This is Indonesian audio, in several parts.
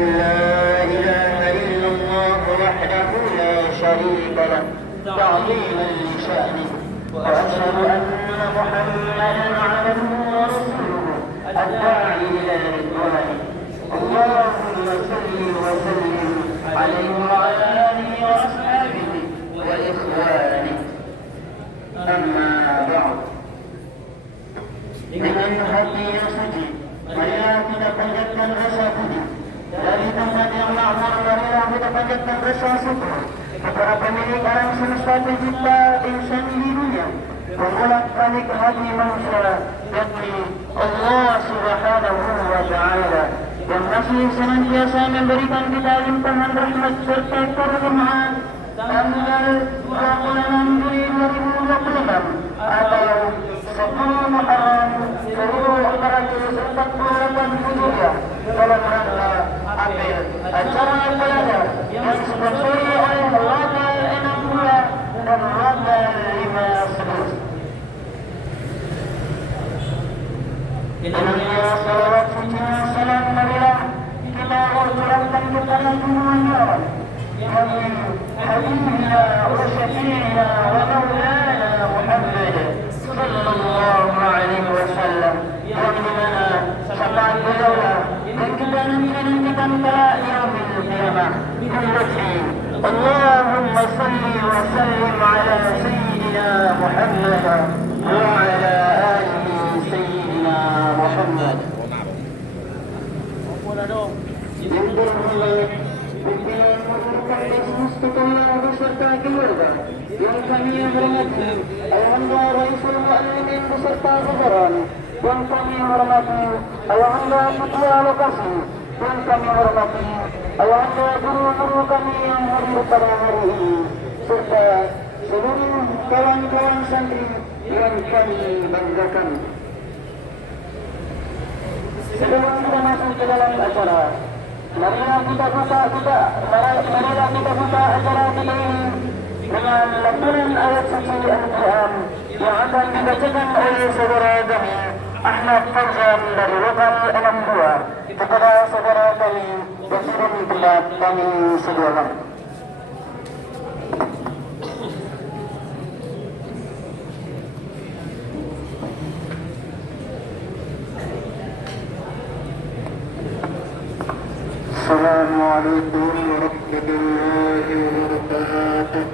أن لا إله إلا الله وحده لا شريك له تعظيما لشأنه وأشهد أن محمدا عبده ورسوله الداعي إلى رضوانه اللهم صل وسلم عليه وعلى آله وأصحابه وإخوانه أما بعد dengan hati yang suci marilah kita panjatkan rasa puji dari tempat yang makmur. Marilah kita panjatkan rasa syukur kepada pemilik alam semesta pencipta insan di dunia, pembolak balik hati manusia, yakni Allah Subhanahu wa Ta'ala, yang masih senantiasa memberikan kita limpahan rahmat serta karunia tanggal 26 Juli 2026 atau 10 Muharram 1448 Hijriah dalam rangka ambil acara belajar yang disponsori oleh Lembaga 62 dan Lembaga 511. Dengannya salawat suci salam marilah kita ucapkan kepada semuanya yang habibina wa syafi'ina wa maulana Muhammad sallallahu alaihi wasallam, yang dimana syafaat beliaulah dan kita nantikan kelak yaumil qiyamah. Allahumma salli wa sallim ala sayyidina Muhammad wa ala alihi sayyidina Muhammad. Yang berhormat pimpinan masyarakat desa sekolah beserta keluarga, yang kami hormati Ayahanda Raisul Mu'allimin beserta jajaran, yang kami hormati Ayahanda Ketua Lokasi, yang kami hormati Ayahanda guru-guru kami yang hadir pada hari ini, serta seluruh kawan-kawan santri yang kami banggakan. Sebelum kita masuk ke dalam acara, marilah kita buka acara kita ini dengan lantunan ayat suci Al-Quran yang akan dibacakan oleh saudara kami Ahmad Fauzan dari lokal 62 kepada saudara kami yang sudah di tempat kami sediakan. Assalamualaikum warahmatullahi wabarakatuh.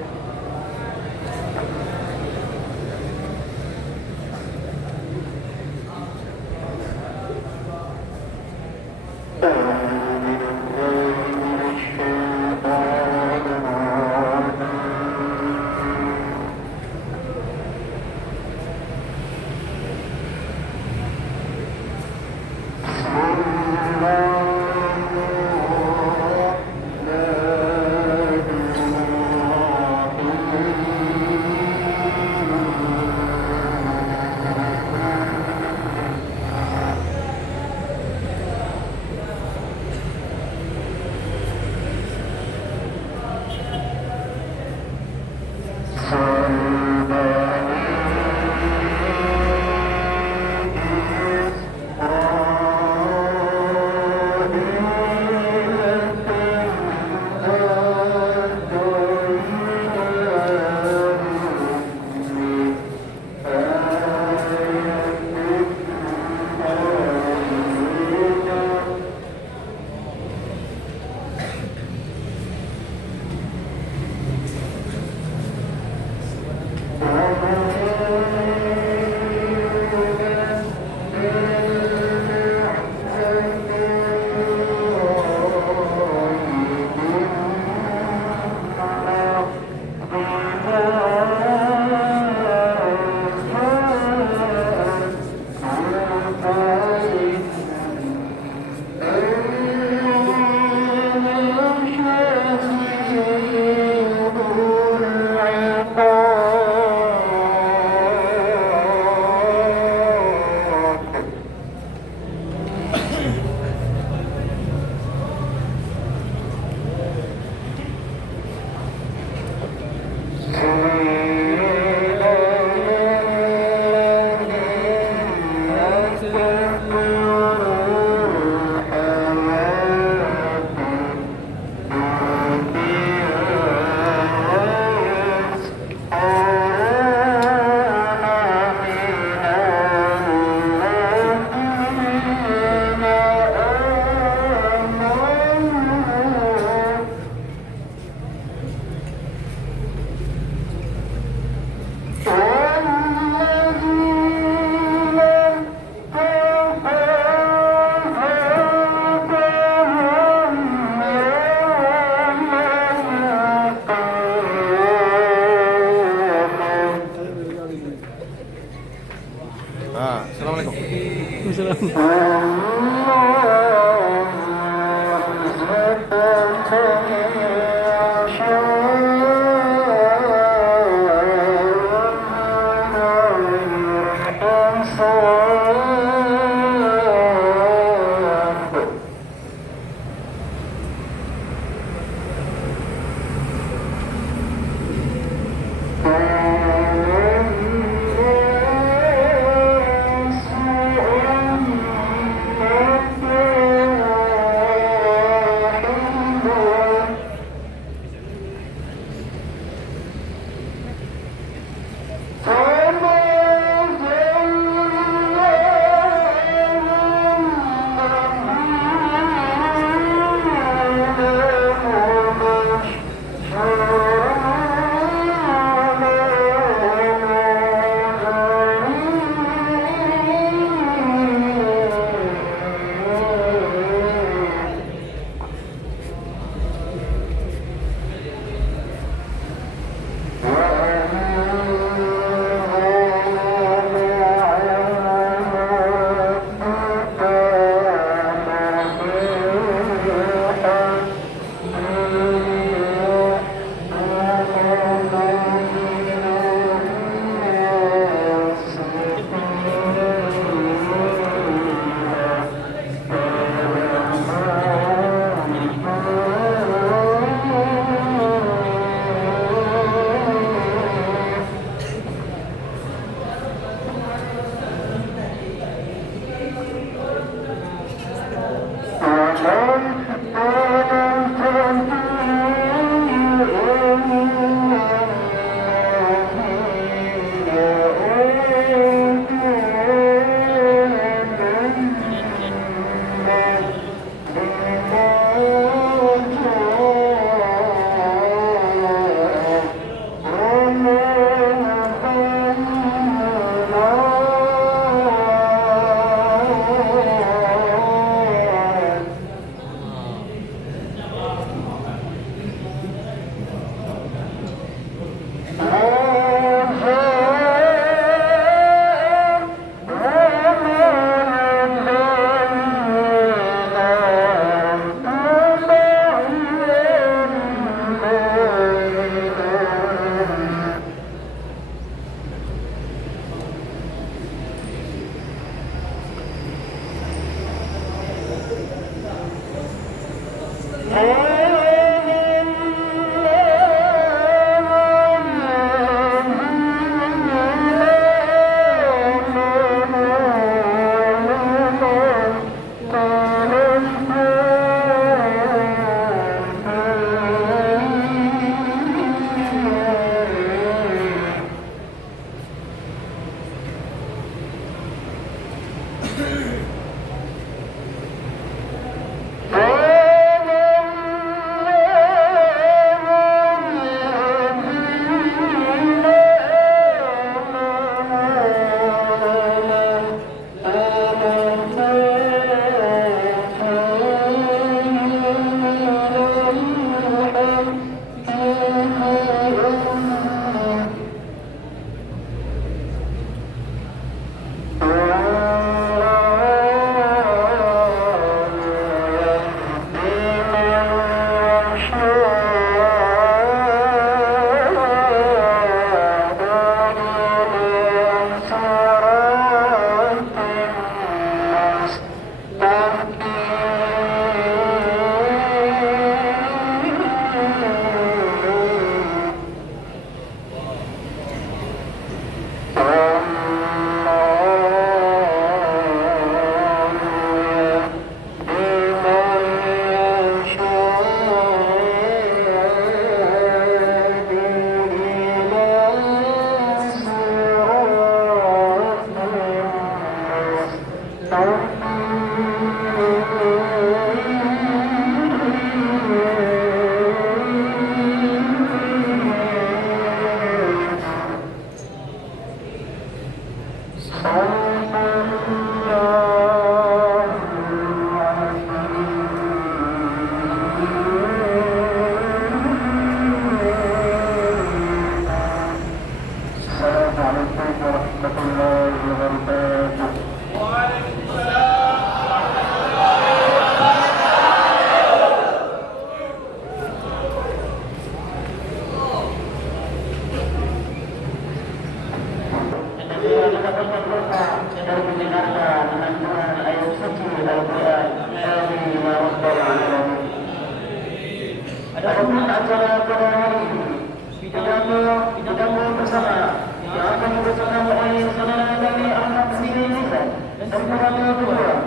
Adapun acara pada hari ini pidato bersama yang akan dibacakan oleh saudara kami Ahmad Sini Lisan dan pidato kedua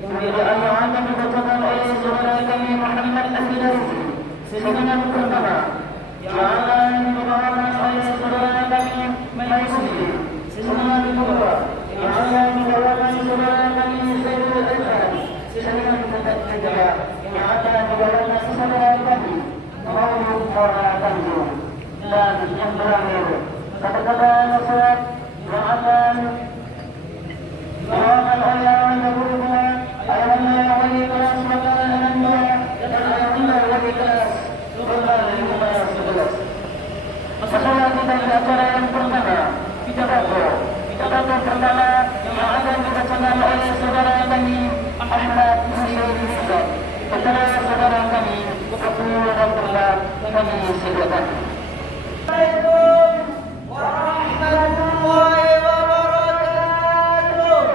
yang akan dibacakan oleh saudara kami Muhammad Al-Hidazi. Sedangkan pertama yang akan dibawakan oleh saudara kami Maisudi. Sedangkan kedua yang akan dibawakan saudara kami Zaidul Azhar. Sedangkan ketiga yang akan dibawakan saudara kami Maulud Mora Tanjung. Dan yang terakhir kata-kata nasihat yang akan dibawakan oleh ayahanda gurunya, ayahanda wali kelas makanan Ananda dan ayahanda wali kelas Sultan 1511. Masalah kita di acara yang pertama, pidato pertama yang akan dibacakan oleh saudara kami Ahmad Sini Lisan. Kepada saudara kami Abdul Rahman kami silakan. Assalamualaikum warahmatullahi wabarakatuh.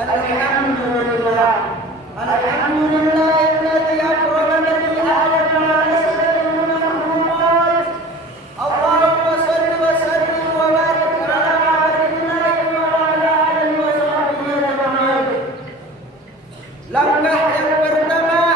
Alhamdulillah. Alhamdulillahilladzi akramana bil adami wa asrana min al-ummat. Allahumma shalli wa sallim wa barik ala nabiyyina wa ala alihi wa sahbihi ajma'in. Langkah yang pertama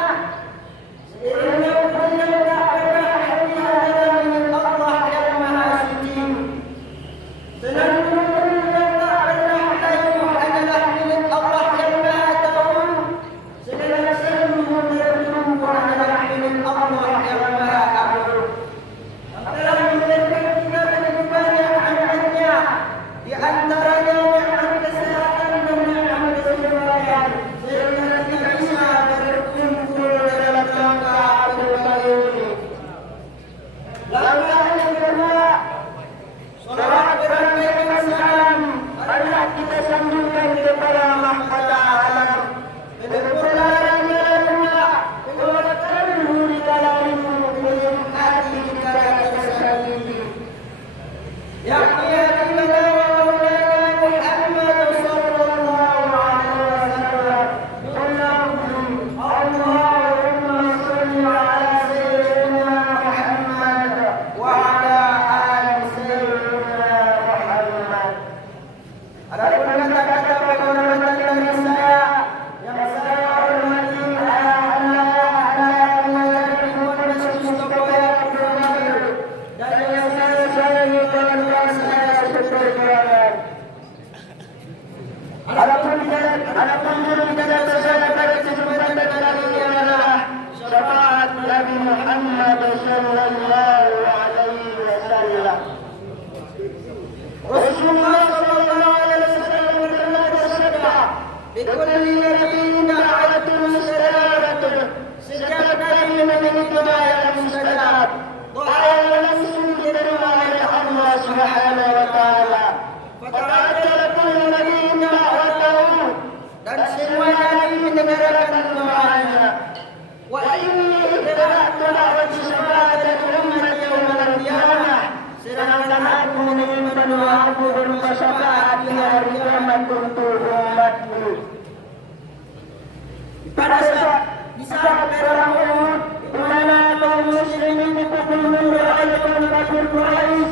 pada saat di saat perang Uhud, di mana kaum muslimin dipukul mundur oleh kaum kafir Quraisy,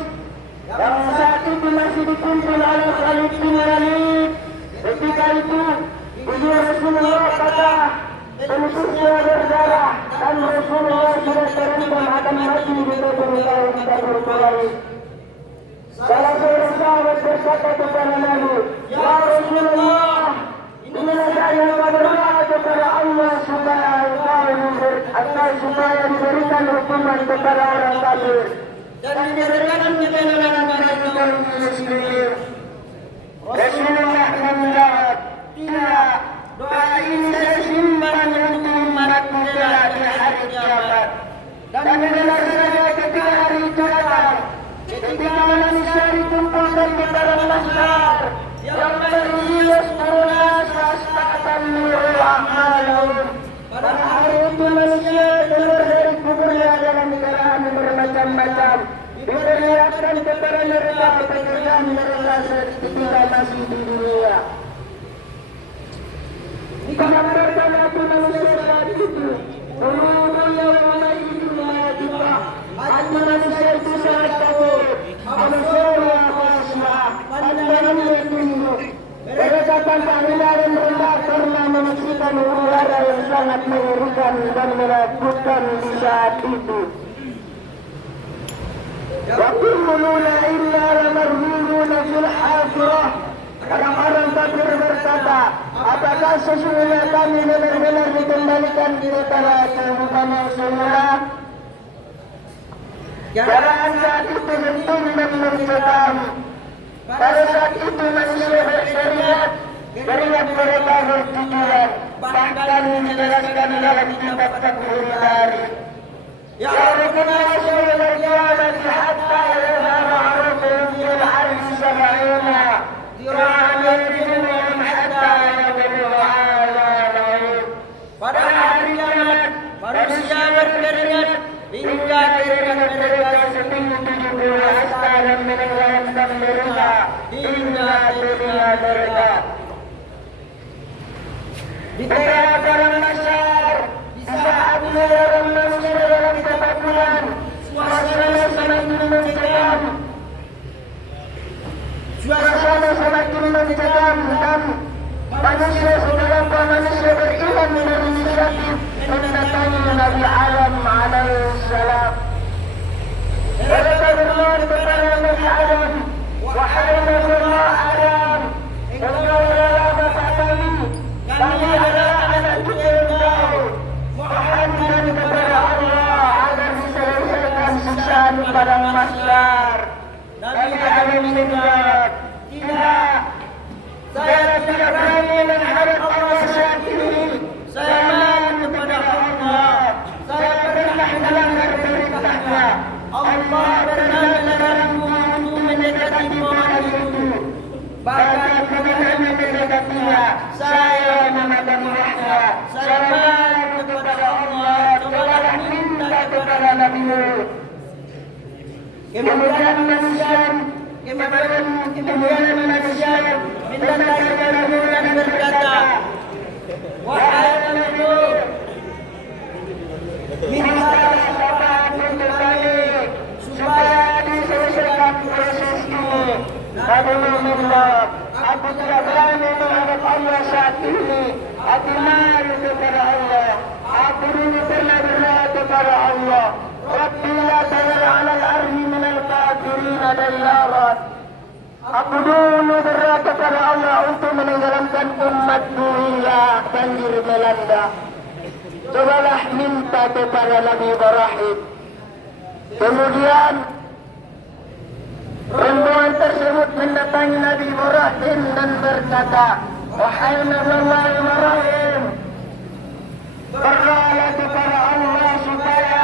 yang saat itu masih dikumpul oleh Khalid bin Walid. Ketika itu, ibu Rasulullah kata, penutusnya berdarah dan Rasulullah sudah terancam akan mati di tangan kaum kafir Quraisy. Salah seorang sahabat berkata kepada Nabi, "Ya Rasulullah, inilah saya berdoa kepada Allah supaya diberikan hukuman kepada orang kafir dan diberikan kebenaran bagi kaum muslimin." Rasulullah menjawab, "Tidak, doa ini saya simpan untuk umatku kelak di hari kiamat." Dan benar saja ketika hari itu datang, ketika manusia dikumpulkan ke dalam laskar yang berhias tunas astatan a'malahum. Pada hari itu manusia keluar dari kuburnya dalam keadaan bermacam-macam, diperlihatkan kepada mereka pekerjaan mereka ketika masih di dunia. Jika itu. Qulubun yawma'idin wajilah. Hati manusia itu sangat takut. Absarul khashi'ah. Pandangannya tunduk. Mereka tampak hina dan rendah karena menyaksikan huru-hara yang sangat mengerikan dan menakutkan di saat itu. Yaquluna inna lamarduduna fil hafirah. Orang-orang kafir berkata, apakah sesungguhnya kami benar-benar dikembalikan di utara kehidupan yang semula? Jaraan saat itu genting dan mencekam. Pada saat itu manusia beriat mereka berpikiran, bahkan menjelaskan dalam kitab Al-Qur'an. Ya'rifuna yawmal qiyamati hatta yadhhara 'arafun fil 'arshi sab'una dira'an yajruhum hatta yablugha 'alanahu. Pada hari kiamat manusia berkeringat hingga keringat mereka setinggi 70 hasta dan menenggelamkan mereka hingga telinga mereka. Di tengah padang mahsyar, di saat orang manusia dalam ketakutan, suasana semakin mencekam. Dan manusia beberapa manusia beriman berinisiatif mendatangi Nabi Adam alaihissalam. Mereka bermohon kepada Nabi Adam, wahai Nabi Adam, engkau adalah bapa kami adalah anak cucu engkau. Mohonkan kepada Allah agar diselesaikan siksaan pada mahsyar. Nabi Adam menjawab, tidak. Saya tidak berani menghadap Allah saat ini. Saya mohon kepada Allah. Saya pernah melanggar perintahnya. Allah pernah melarangku untuk mendekati pohon itu. Bahkan ketika mendekatinya, saya memadamkannya. Saya mohon kepada Allah, cobalah minta kepada Nabi-Mu. Kemudian manusia mendatangi Nabi dan berkata, wahai Nabi-Mu, mintalah syafaat untuk kami supaya diselesaikan proses ini. Nabi-Mu menjawab, aku tidak berani menghadap Allah saat ini. Aku malu kepada Allah. Aku dulu pernah berdoa kepada Allah, Rabbi la tazar 'ala al-ardi min al-kafirin dayyaran. Aku dulu berdoa kepada Allah untuk menenggelamkan umatku hingga banjir melanda. Cobalah minta kepada Nabi Ibrahim. Kemudian rombongan tersebut mendatangi Nabi Ibrahim dan berkata, wahai Nabi Allah Ibrahim, berdoalah kepada Allah supaya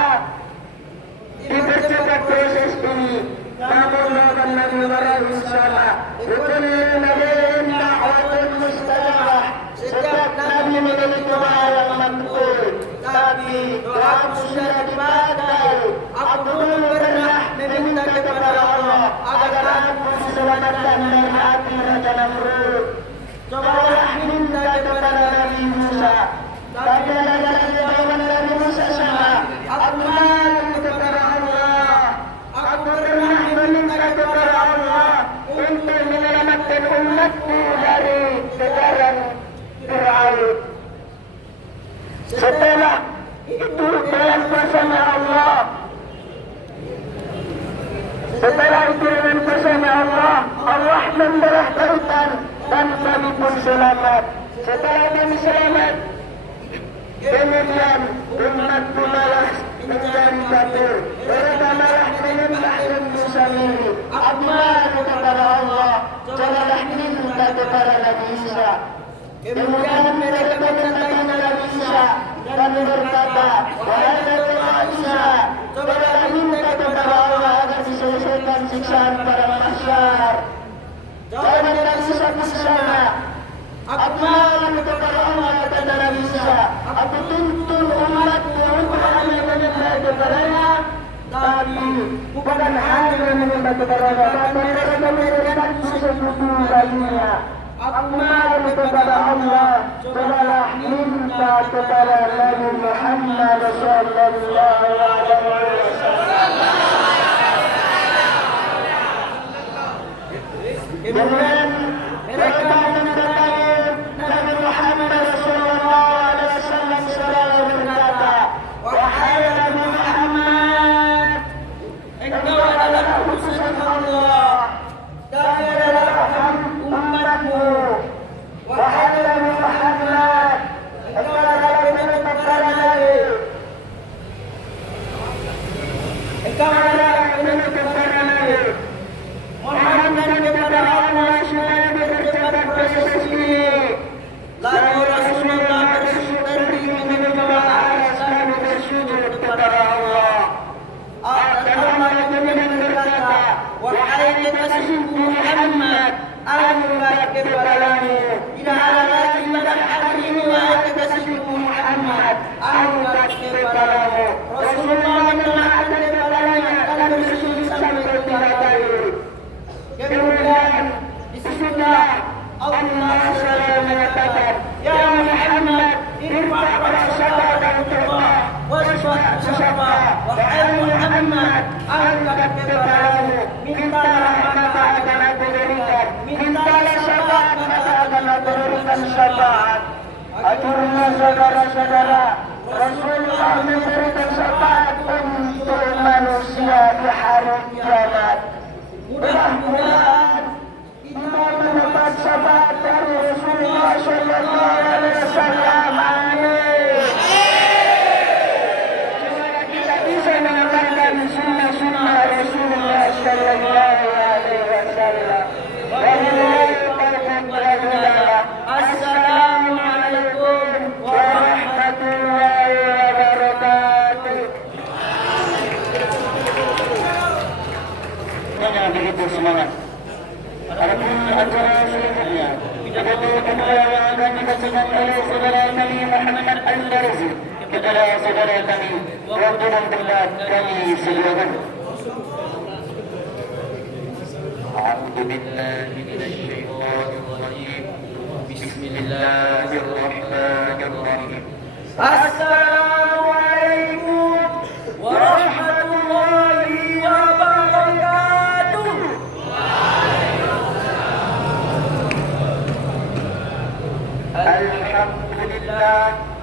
dipercepat proses ini. Namun Nabi Ibrahim salah. Kullu nabiyyin da'watun mustajabah. Setiap nabi memiliki doa yang makbul. Tapi doaku sudah dipakai. Aku dulu pernah meminta kepada Allah agar aku diselamatkan dari api Raja Namrud. Cobalah minta kepada Nabi Musa. Tapi ada jawaban Nabi Musa sama. Aku malu kepada Allah. Aku pernah meminta kepada Allah untuk menyelamatkan umatku dari kejaran Fir'aun. Setelah itu dalam kuasanya Allah. Setelah itu dengan kuasanya Allah, Allah membelah lautan dan kami pun selamat. Setelah kami selamat, kemudian umatku malah menjadi kafir. Mereka malah menyembah Nabi sendiri. Aku malu kepada Allah. Cobalah minta kepada Nabi Isa. Kemudian mereka mendatangi Nabi Isa dan berkata, wahai Nabi Isa, cobalah minta kepada Allah agar diselesaikan siksaan pada mahsyar. Jawaban Nabi Isa pun sama. Aku malu kepada Allah kata Nabi Isa. Aku tuntun umatku untuk hanya menyembah kepadanya, tapi bukan hanya menyembah kepadanya, tapi mereka memberikan sekutu baginya. Aku malu kepada Allah. Cobalah minta kepada Nabi dengan mereka mengatakan Nabi Muhammad sallallahu alaihi wasallam selalu berkata, wahai Nabi Muhammad, engkau adalah utusan Allah, kami adalah umatmu. Wahai Nabi Muhammad, engkau adalah penutup para nabi. Engkau adalah penutup para nabi. Mohonkan kepada Allah supaya dipercepat proses ini. Lalu Rasulullah bersujud menyembah aras lalu bersujud kepada Allah. Dan Allah kemudian berkata, wahai kekasihku Muhammad, angkat kepalamu. Tidak ada lagi pada hari ini, wahai kekasihku Muhammad, angkat kepalamu. Rasulullah mengangkat kepalanya dan bersujud sampai 3 kali. Kemudian disitulah Allah SWT mengatakan, ya Muhammad, irfa' ra'saka dan turba wasfa' syafa. Wahai Muhammad, angkat kepalamu, mintalah maka akan aku berikan, mintalah syafaat maka akan aku berikan syafaat. Akhirnya saudara-saudara, Rasulullah memberikan syafaat untuk manusia di hari kiamat. Mudah-mudahan kita mendapat syafaat dari Rasulullah sallallahu alaihi wasallam. Amin. Semoga kita bisa mengamalkan sunnah-sunnah Rasulullah sallallahu alaihi wasallam. Wabillahi taufiq wal hidayah. Assalamualaikum warahmatullahi wabarakatuh. Jangan begitu semangat. Adapun acara selanjutnya pidato kedua yang akan dibacakan oleh saudara kami Muhammad Al-Darzi kepada saudara kami waktu dan tempat kami silakan. A'udzu billahi minasy syaithanir rajim. Bismillahirrahmanirrahim. Assalamualaikum warahmatullahi wabarakatuh.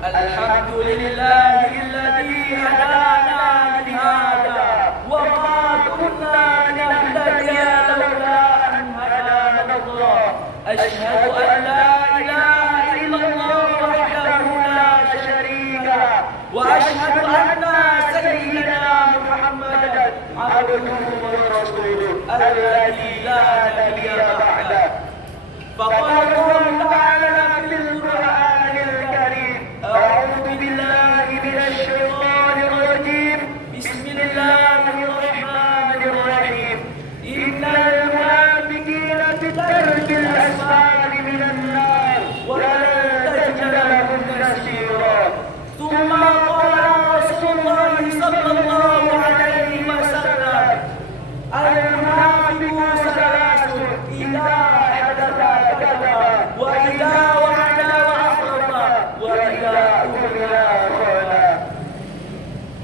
Alhamdulillahilladzi hadana li hada wa ma kunna linahtadiya laula an hadana Allah. Asyhadu an la ilaha illallah wahdahu la syarika lah wa asyhadu anna sayyidina Muhammadan abduhu wa rasuluhu alladzi la nabiyya ba'dah. فقال الله تعالى في القرآن الكريم أعوذ بالله من الشيطان الرجيم بسم الله الرحمن الرحيم إن المنافقين في الدرك الأسفل من النار ولن تجد لهم نصيرا ثم قال رسول الله صلى الله عليه وسلم المنافق ثلاث إذا وإذا وعد وأخلف وإذا أؤمن خان.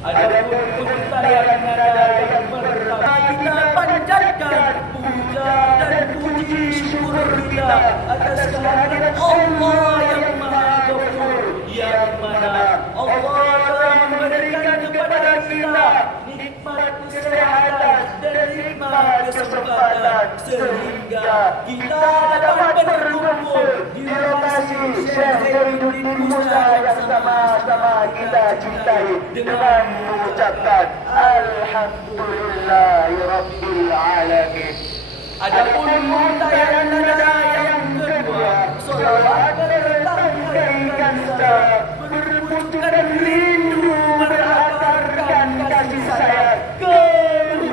Adapun untayan nada yang pertama kita panjatkan puja dan puji syukur kita atas kehadiran Allah yang Maha Ghafur, yang mana Allah telah memberikan kepada kita nikmat kesehatan dan nikmat kesempatan sehingga kita dapat berkumpul di lokasi Syekh Zainuddin Musa yang sama-sama kita cintai dengan mengucapkan Alhamdulillahirabbil alamin. Adapun untayan nada yang kedua, salawat bertangkai kita bermunculan rindu berakarkan kasih sayang ke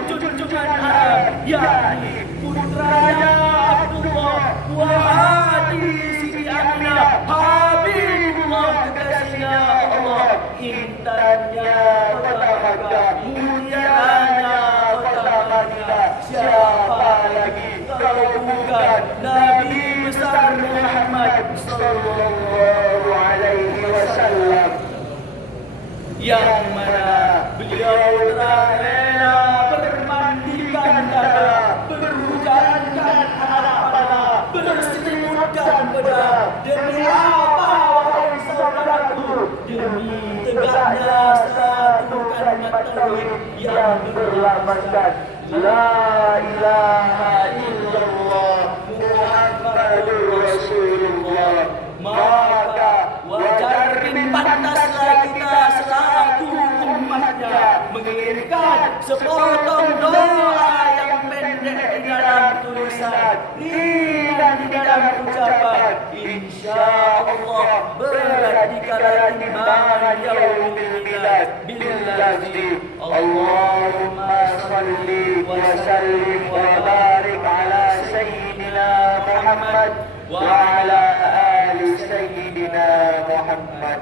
junjungan Arab, yakni putranya Abdullah wa hadi Siti Aminah Habibullah kekasihnya Allah, intannya kota Makkah, mulianya kota Madinah. Siapa lagi kalau bukan Nabi besar Muhammad sallallahu alaihi wasallam, yang mana beliau telah rela bermandikan dada, berhujankan harapan yang berlafazkan La ilaha illallah Muhammadur Rasulullah, maka wajar bin pantaslah kita selaku umatnya mengirimkan sepotong doa yang pendek di dalam tulisan dan di dalam ucapan, insyaallah berat dikala timbangan yaumil milad billazi Allahumma salli wa sallim wa barik ala sayyidina Muhammad wa ala ali sayyidina Muhammad.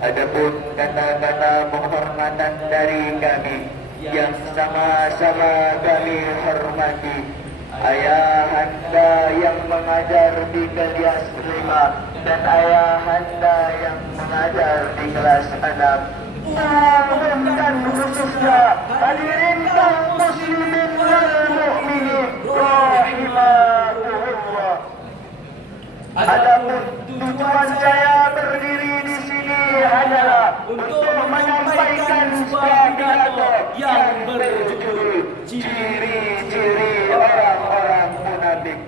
Adapun kata-kata penghormatan dari kami yang sama-sama kami hormati, ayahanda yang mengajar di kelas 5 dan ayahanda yang mengajar di kelas 6. Dan khususnya hadirin kaum muslimin wal mukminin rahimahullah. Adapun tujuan saya berdiri di sini adalah untuk menyampaikan sebuah pidato yang berjudul ciri-ciri orang-orang munafik.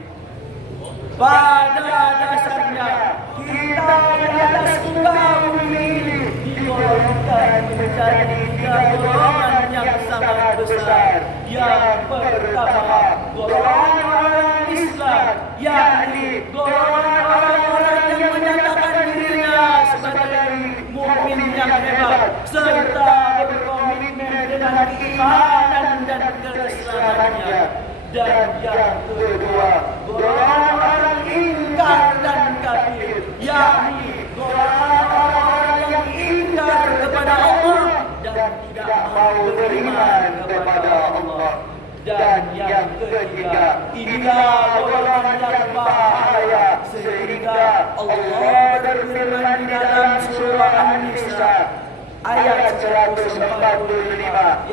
Pada dasarnya kita di atas muka bumi ini digolongkan menjadi 3 golongan yang sangat besar. Yang pertama, golongan orang Islam, yakni golongan orang-orang yang menyatakan dirinya sebagai mukmin yang hebat serta berkomitmen dengan keimanan dan keislamannya. Dan yang kedua, golongan orang ingkar dan kafir, yakni golongan orang yang ingkar kepada Allah dan tidak mau beriman kepada Allah. Dan yang ketiga, inilah golongan yang bahaya sehingga Allah berfirman di dalam surah An-Nisa ayat 145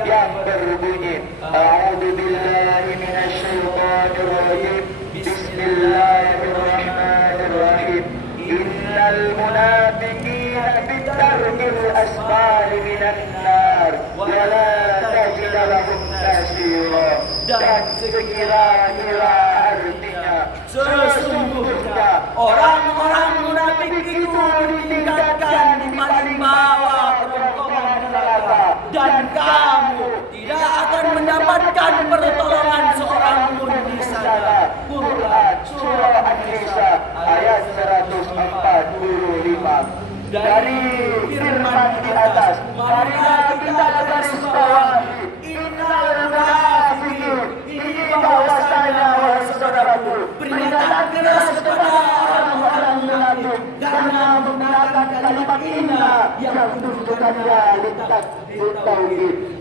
yang berbunyi, A'udzu billahi minasyaitonir rajim. Bismillahirrahmanirrahim. Innal munafiqina fi darkil asfali minan nar wa la tajid lahum nasira. Dan sekira-kira artinya, sesungguhnya orang-orang munafik itu ditinggalkan di paling bawah kerongkongan neraka, dan kamu tidak akan mendapatkan pertolongan seorang pun di sana. Quran surah An-Nisa ayat 145. Dari firman di atas, marilah kita garis bawahi innal munafiqin. Ini bahwasanya wahai saudaraku, peringatan keras kepada orang-orang munafik karena menggunakan kalimat inna yang menunjukkannya letak tauhid.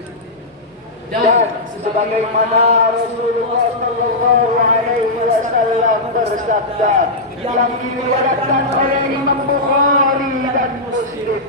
Dan sebagaimana Rasulullah sallallahu alaihi wasallam bersabda yang diriwayatkan oleh Imam Bukhari dan Muslim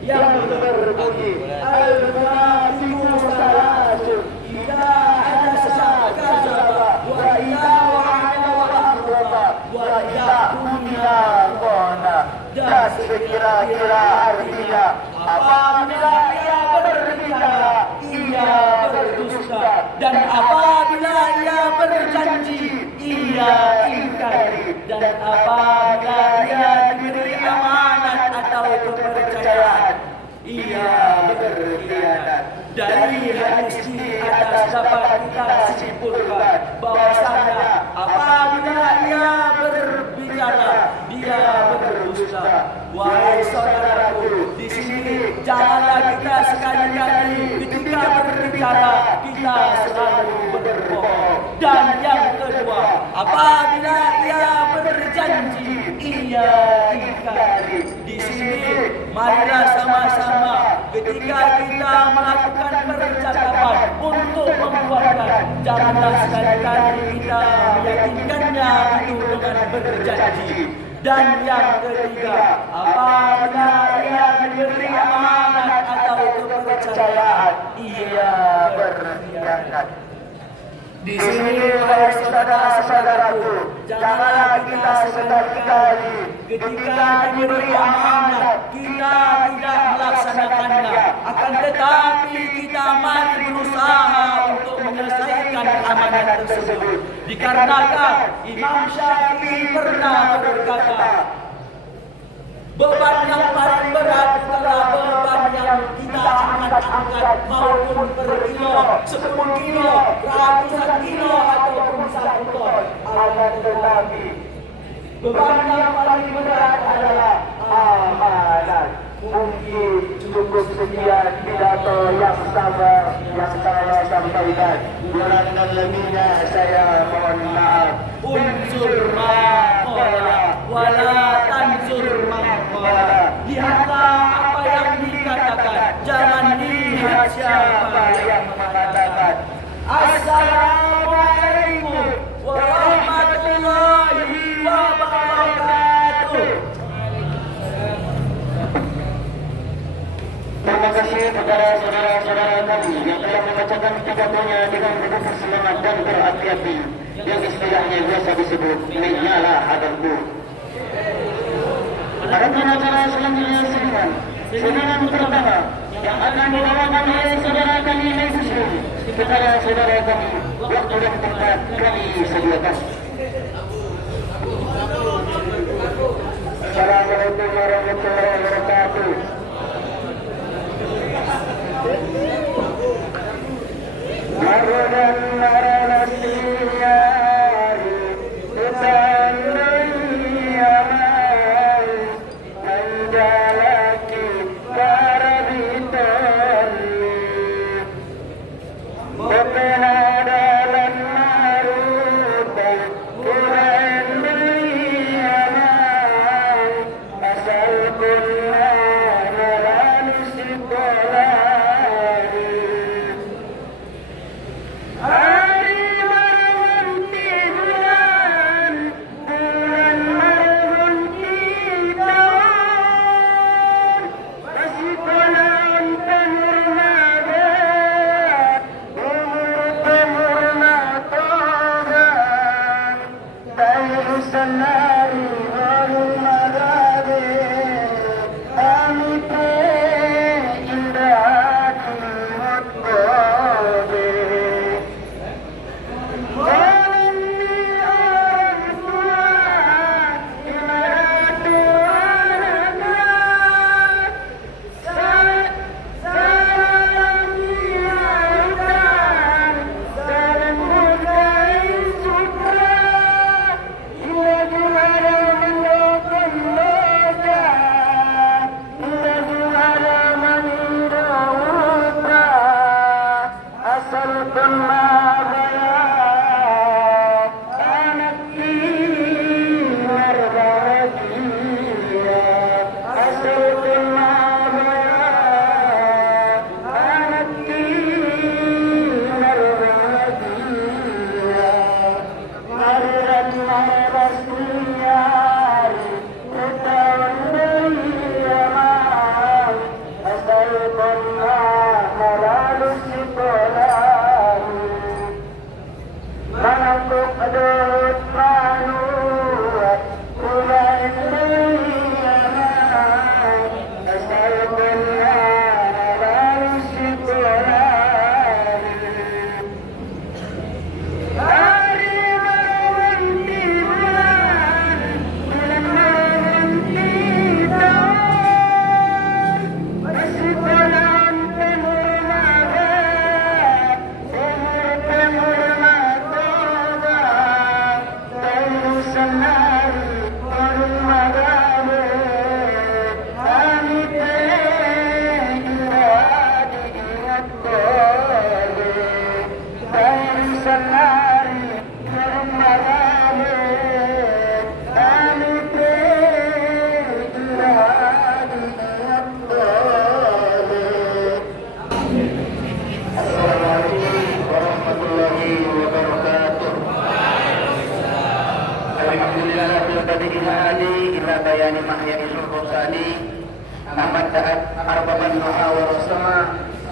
yang berbunyi, al-munafiqu salasun idza hadasa kadzaba wa idza wa'ada akhlafa wa idza umila qana. Dan sekira-kira artinya, apabila ia berbicara ia berdusta, dan apabila ia berjanji ia ingkari, dan apabila ia diberi amanat atau kepercayaan ia berkhianat. Dari hadis ini atas dapat kita simpulkan bahwasanya apabila ia berbicara dia berdusta. Wahai saudaraku, di sini janganlah kita sekali-kali ketika berbicara kita selalu berbohong. Dan yang kedua, apabila ia berjanji ia ingkari. Di sini marilah sama-sama ketika kita melakukan percakapan untuk membuatkan, janganlah sekali-kali kita meyakinkannya itu dengan berjanji. Dan yang ketiga, apabila ia diberi amanat atau kepercayaan ia berkhianat. Di sini wahai saudara-saudaraku, janganlah kita sekali-kali ketika diberi amanat kita tidak melaksanakannya, akan tetapi kita amanat tersebut. Dikarenakan Imam Syafi'i pernah berkata, beban yang paling berat adalah beban yang kita angkat maupun per kilo, 10 kilo, ratusan kilo ataupun 1 ton. Akan tetapi beban yang paling berat adalah amanat. Mungkin cukup sekian pidato yang saya sampaikan. Kurang dan lebihnya saya mohon maaf. Unsur maqala wala tansur maqala. Lihatlah apa yang dikatakan, jangan lihat siapa yang mengatakan. Assalamualaikum warahmatullahi wabarakatuh. Terima kasih kepada saudara-saudara kami yang telah membacakan pidatonya dengan penuh semangat dan berhati-hati, yang istilahnya biasa disebut menyala hadapu. Pada acara selanjutnya seminar pertama yang akan dibawakan oleh saudara kami Muslim kepada saudara kami, waktu dan tempat kami sediakan. Assalamualaikum warahmatullahi wabarakatuh. Marudan maranasiyari utandiyamai anjalaki karabitani bepenadalan marudan kurandiyamai asal kunna nalanisikola.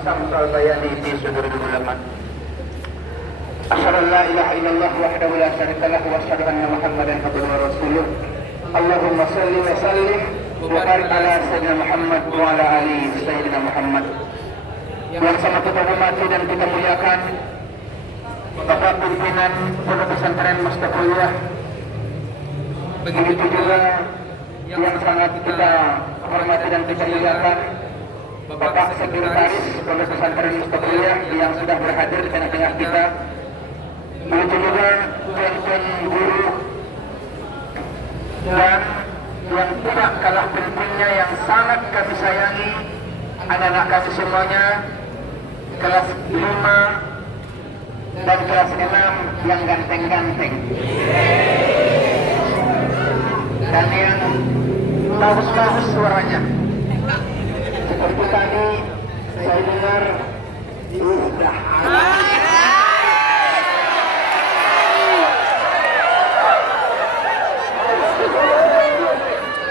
Samsal bayani fi suduril ulama. Asyhadu an la ilaha illallah wahdahu la syarika lahu wa asyhadu anna Muhammadan abduhu wa rasuluh. Allahumma shalli wa sallim wa barik ala sayyidina Muhammad wa ala ali sayyidina Muhammad. Yang sama kita hormati dan kita muliakan Bapak Pimpinan Pondok Pesantren Mustaqillah, begitu juga yang sangat kita hormati dan kita muliakan Bapak Sekretaris Pondok Pesantren Mustaqillah yang sudah berhadir di tengah-tengah kita, begitu juga tuan-tuan guru dan yang tidak kalah pentingnya yang sangat kami sayangi anak-anak kami semuanya, kelas 5 dan kelas 6 yang ganteng-ganteng dan yang bagus-bagus suaranya. Seperti tadi saya dengar sudah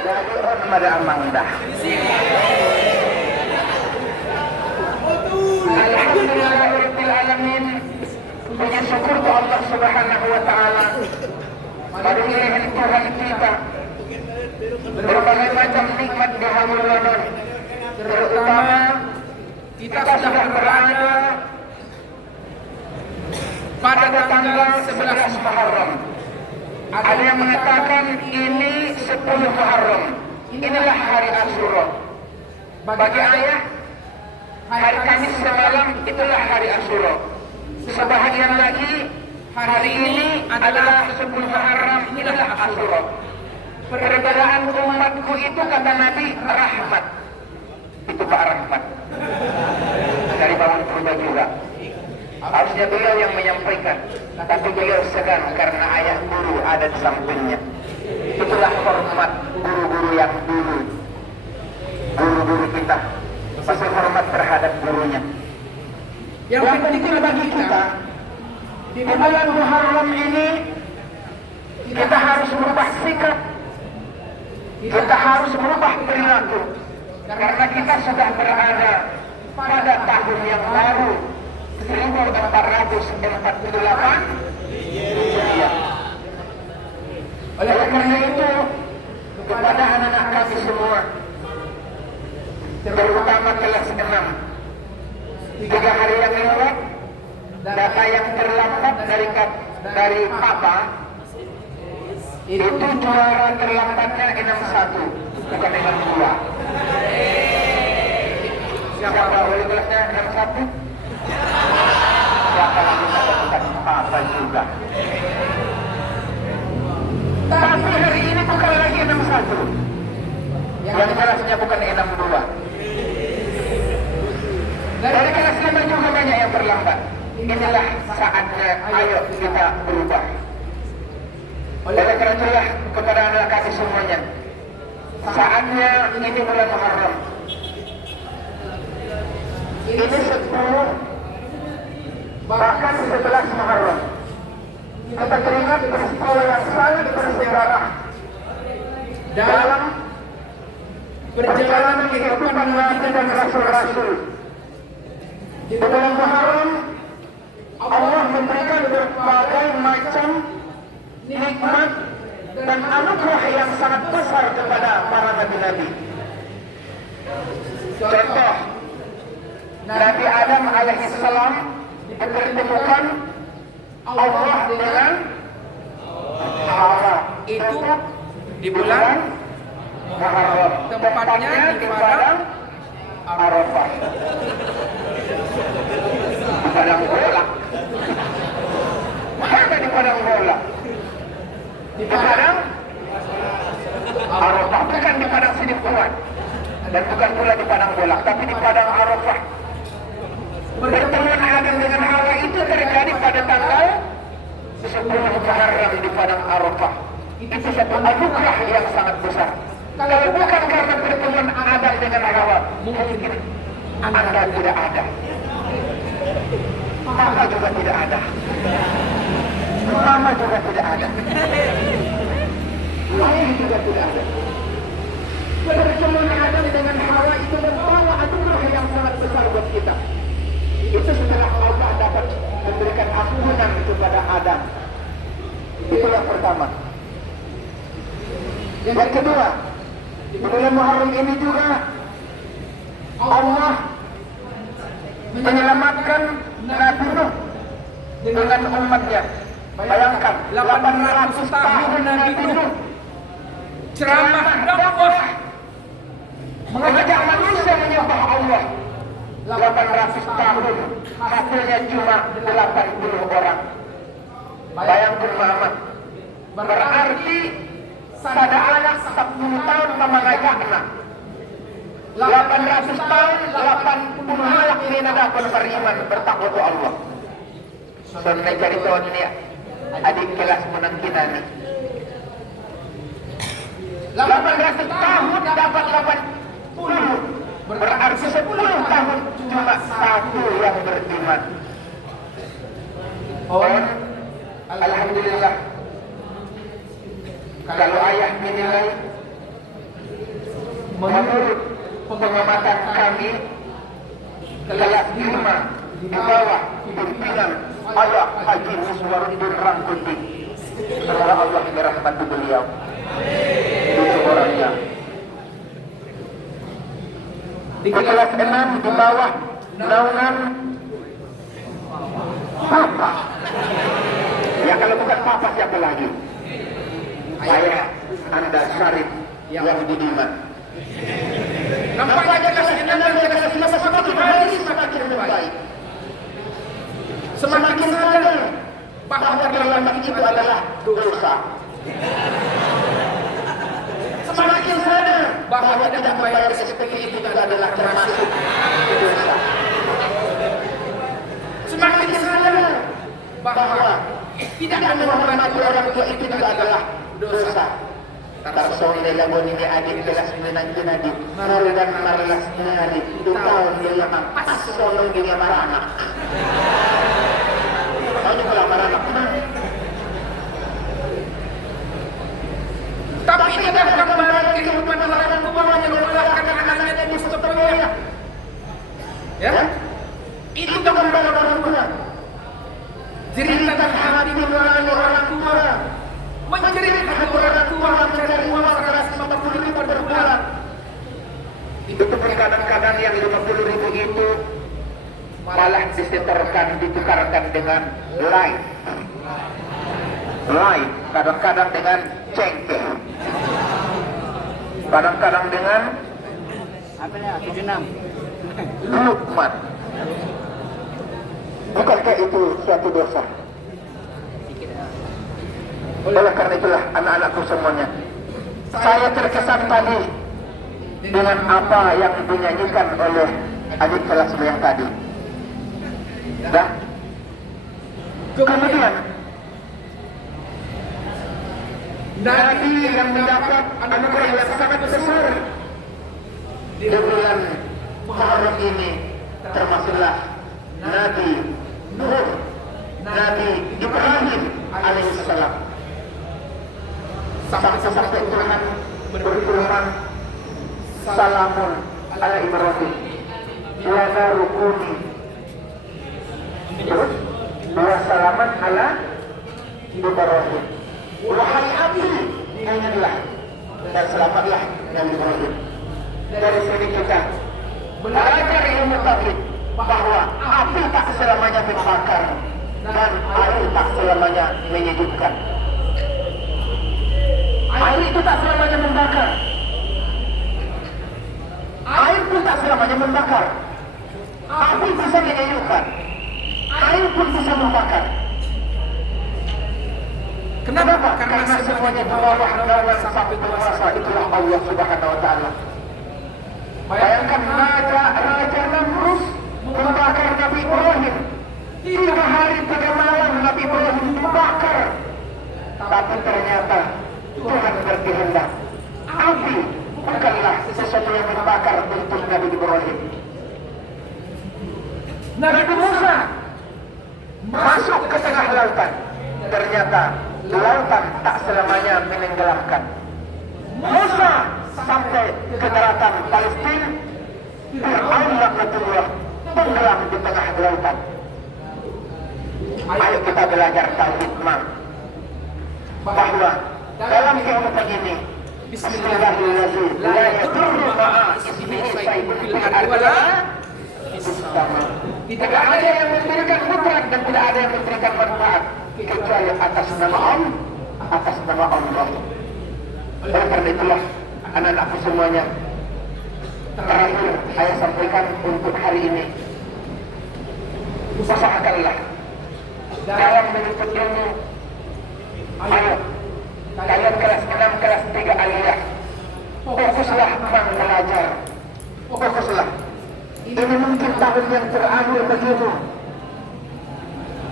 jadi orang ada amang dah. Alhamdulillahirrahmanirrahim. Punya syukur ke Allah Subhanahu wa Ta'ala. Baru ilihin Tuhan kita berbagai macam nikmat di Ramadan. Terutama kita sudah berada pada tanggal 11 Muharram. Ada yang mengatakan ini 10 Muharram. Inilah hari Asyura. Bagi ayah, hari Kamis semalam itulah hari Asyura. Sebahagian lagi, hari ini adalah 10 Muharram, inilah Asyura. Perbedaan umatku itu kata Nabi rahmat. Itu Pak Rahmat dari Bangun Purba juga. Harusnya beliau yang menyampaikan, tapi beliau segan karena ayah guru ada di sampingnya. Itulah hormat guru-guru yang dulu. Guru-guru kita masih hormat terhadap gurunya. Yang penting bagi kita di bulan Muharram ini kita harus merubah sikap, kita harus merubah perilaku, karena kita sudah berada pada tahun yang baru 1448 Hijriah. Oleh karena itu kepada anak-anak kami semua, terutama kelas 6, 3 hari yang lewat, data yang terlambat dari Papa itu juara terlambatnya 61, bukan 62. Siapa wali kelasnya 61? Siapa lagi bukan Papa juga. Tapi hari ini bukan lagi 61, yang kelasnya bukan 62. Dari kelas 5 juga banyak yang terlambat. Inilah saatnya, ayo kita berubah. Oleh karena itulah kepada anak kami semuanya, saatnya ini bulan Muharram. Ini 10, bahkan 11 Muharram. Kita teringat peristiwa yang sangat bersejarah dalam perjalanan kehidupan Nabi dan Rasul-Rasul. Di bulan Muharram Allah memberikan berbagai macam nikmat dan anugerah yang sangat besar kepada para nabi-nabi. Contoh, Nabi Adam alaihissalam dipertemukan Allah dengan Hawa itu di bulan Muharram. Tempatnya di padang Arafah. Di padang bola. Mana di padang bola? Di padang Arafah, bukan di padang Sidikuan dan bukan pula di padang bola, tapi di padang Arafah. Pertemuan Adam dengan Hawa itu terjadi pada tanggal 10 Muharram di padang Arafah. Itu satu anugerah yang sangat besar. Kalau bukan karena pertemuan Adam dengan Hawa, mungkin Anda tidak ada, Mama juga tidak ada, Mama juga tidak ada, saya juga tidak ada. Pertemuan Adam dengan Hawa itu membawa anugerah yang sangat besar buat kita. Itu setelah Allah dapat memberikan ampunan kepada Adam. Itu yang pertama. Yang kedua, di bulan Muharram ini juga Allah menyelamatkan Nabi Nuh dengan umatnya. Bayangkan 800 tahun Nabi Nuh ceramah dakwah mengajak manusia menyembah Allah. 800 tahun hasilnya cuma 80 orang. Bayangkan Muhammad. Berarti sada anak 10 tahun mengajakna. 800 tahun 80 anak ini dapat beriman bertakwa kepada Allah. Soalnya cari tahun ini adik kelas menang kita nih. 800 tahun dapat 80. Berarti 10 tahun cuma satu yang beriman. Alhamdulillah. Kalau ayah menilai, menurut pengamatan kami, kelas 5 di bawah pimpinan ayah Haji Muswaruddin Rangkuti. Semoga Allah merahmati beliau. Itu orangnya. Di kelas 6 di bawah naungan Papa. Ya kalau bukan Papa siapa lagi? Saya, Anda Syarif yang budiman. Nampaknya kelas 6 dan kelas 5 semakin hari semakin baik. Semakin sadar bahwa terlambat itu adalah dosa. Semakin sadar bahwa tidak membayar SPP itu adalah termasuk dosa. Semakin sadar bahwa tidak menghormati orang tua itu adalah dosa. Tarsong nila mo ni adik kelas menanti nadi marudan marlas nadi 2 tahun dia lamang pas solong dia maranak. Tahu kalau maranak? Tapi tidak gambaran kehidupan orang tua menyelurkan anak-anaknya di Mustafa. Ya? Itu gambaran orang tua. Cerita hati nurani orang tua. Menjerit hati orang tua mencari uang 150 ribu per bulan. Itu kadang-kadang yang 50 ribu itu malah disetorkan, ditukarkan dengan lain. Lain, kadang-kadang dengan cengkeh. Kadang-kadang dengan apanya 76 lukman. Bukankah itu suatu dosa? Oleh karena itulah anak-anakku semuanya, saya terkesan tadi dengan apa yang dinyanyikan oleh adik kelas yang tadi. Dah. Kemudian Nabi yang mendapat anugerah yang sangat besar di bulan Muharram ini termasuklah Nabi Nuh, Nabi Ibrahim alaihissalam. Sampai Tuhan berfirman, Salamun ala Ibrahim, wa rukuni. Terus, wa salaman ala Ibrahim. Wahai Abi, ingatlah dan selamatlah Nabi Ibrahim. Dari sini kita belajar ilmu tauhid bahwa api tak selamanya membakar dan air tak selamanya menyejukkan. Air itu tak selamanya membakar. Air pun tak selamanya membakar. Api bisa menyejukkan. Air pun bisa membakar. Kenapa? Karena semuanya bawah naungan sampai penguasa itulah Allah Subhanahu wa taala. Bayangkan Raja Namrus membakar Nabi Ibrahim. 3 hari 3 malam Nabi Ibrahim dibakar. Tapi ternyata Tuhan berkehendak api bukanlah sesuatu yang membakar untuk Nabi Ibrahim. Nabi Musa masuk ke tengah lautan. Ternyata lautan tak selamanya menenggelamkan. Musa sampai ke daratan Palestina, Fir'aun laknatullah tenggelam di tengah lautan. Ayo kita belajar tauhid bahwa dalam kehidupan ini Bismillahirrahmanirrahim la yadurru ma'a ismihi syai'un fil ardi wala fis sama. Tidak ada yang memberikan mudarat dan tidak ada yang memberikan manfaat kecuali atas nama Allah, atas nama Allah. Oleh karena itulah anak-anakku semuanya, terakhir saya sampaikan untuk hari ini, usahakanlah dalam menuntut ilmu. Ayo, kalian kelas 6, kelas 3 aliyah, fokuslah belajar, fokuslah. Ini mungkin tahun yang terakhir begitu,